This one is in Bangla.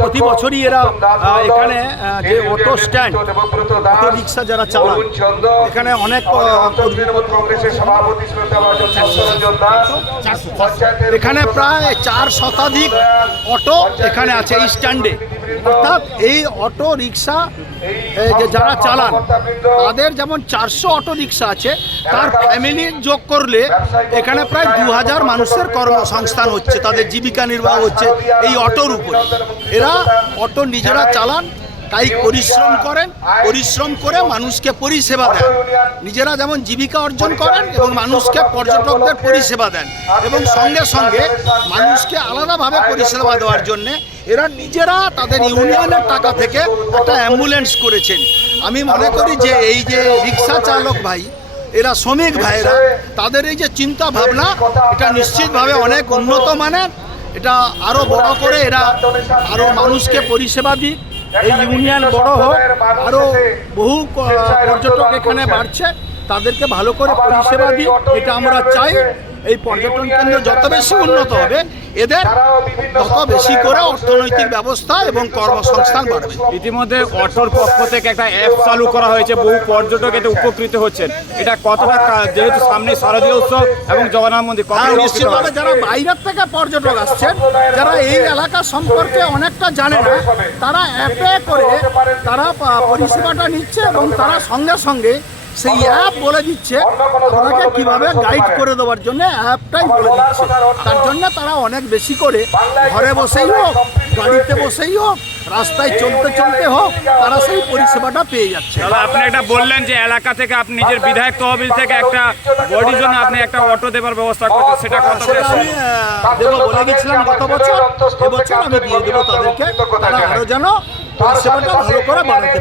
প্রতি বছরই এরা এখানে যে অটো স্ট্যান্ড অটো রিক্সা যারা চালান এখানে অনেক এখানে প্রায় চার শতাধিক অটো এখানে আছে এই স্ট্যান্ডে। অর্থাৎ এই অটো রিক্সা যে যারা চালান, তাদের যেমন চারশো অটো রিক্সা আছে, তার ফ্যামিলি যোগ করলে এখানে প্রায় দু হাজার মানুষের কর্মসংস্থান হচ্ছে, তাদের জীবিকা নির্বাহ হচ্ছে এই অটোর উপরে। এরা অটো নিজেরা চালান, তাই পরিশ্রম করেন, পরিশ্রম করে মানুষকে পরিষেবা দেন। নিজেরা যেমন জীবিকা অর্জন করেন এবং মানুষকে পর্যটকদের পরিষেবা দেন, এবং সঙ্গে সঙ্গে মানুষকে আলাদাভাবে পরিষেবা দেওয়ার জন্যে এরা নিজেরা তাদের ইউনিয়নের টাকা থেকে একটা অ্যাম্বুলেন্স করেছেন। আমি মনে করি যে এই যে রিক্সা চালক ভাই এরা শ্রমিক ভাইরা তাদের এই যে চিন্তা ভাবনা এটা নিশ্চিতভাবে অনেক উন্নত মানের এটা আরও বড় করে এরা আরও মানুষকে পরিষেবা দিক। এই ইউনিয়ন বড় হোক আরও বহু পর্যটক এখানে বাড়ছে। তাদেরকে ভালো করে পরিষেবা দিই এটা আমরা চাই। এই পর্যটন কেন্দ্র যত বেশি উন্নত হবে এদের তত বেশি করে অর্থনৈতিক ব্যবস্থা এবং কর্মসংস্থান বাড়বে। ইতিমধ্যে অটোর পক্ষ থেকে একটা অ্যাপ চালু করা হয়েছে বহু পর্যটক এতে উপকৃত হচ্ছেন। এটা কতটা কা- যেহেতু সামনে শারদীয় উৎসব এবং জগন্নাথ মন্দির হ্যাঁ নিশ্চিতভাবে যারা বাইরের থেকে পর্যটক আসছেন যারা এই এলাকা সম্পর্কে অনেকটা জানে না তারা অ্যাপে করে তারা পরিষেবাটা নিচ্ছে এবং তারা সঙ্গে সঙ্গে সেই অ্যাপ বলে দিচ্ছে আপনাকে কীভাবে গাইড করে দেওয়ার জন্য অ্যাপটাই বলে দিচ্ছে। তার জন্য তারা অনেক বেশি করে ঘরে বসেই হোক গাড়িতে বসেই হোক রাস্তায় চলতে চলতে হোক তারা সেই পরিষেবাটা পেয়ে যাচ্ছে। দাদা আপনি একটা বললেন যে এলাকা থেকে আপনি নিজের বিধায়ক তহবিল থেকে একটা বডির জন্য আপনি একটা অটো দেবার ব্যবস্থা করছেন সেটা কত আমি দেবো বলে গেছিলাম গত বছর। এবছর আমি দিয়ে দেবো তাদেরকে। তারা আরও যেন পরিষেবাটা ভালো করে বাড়াতে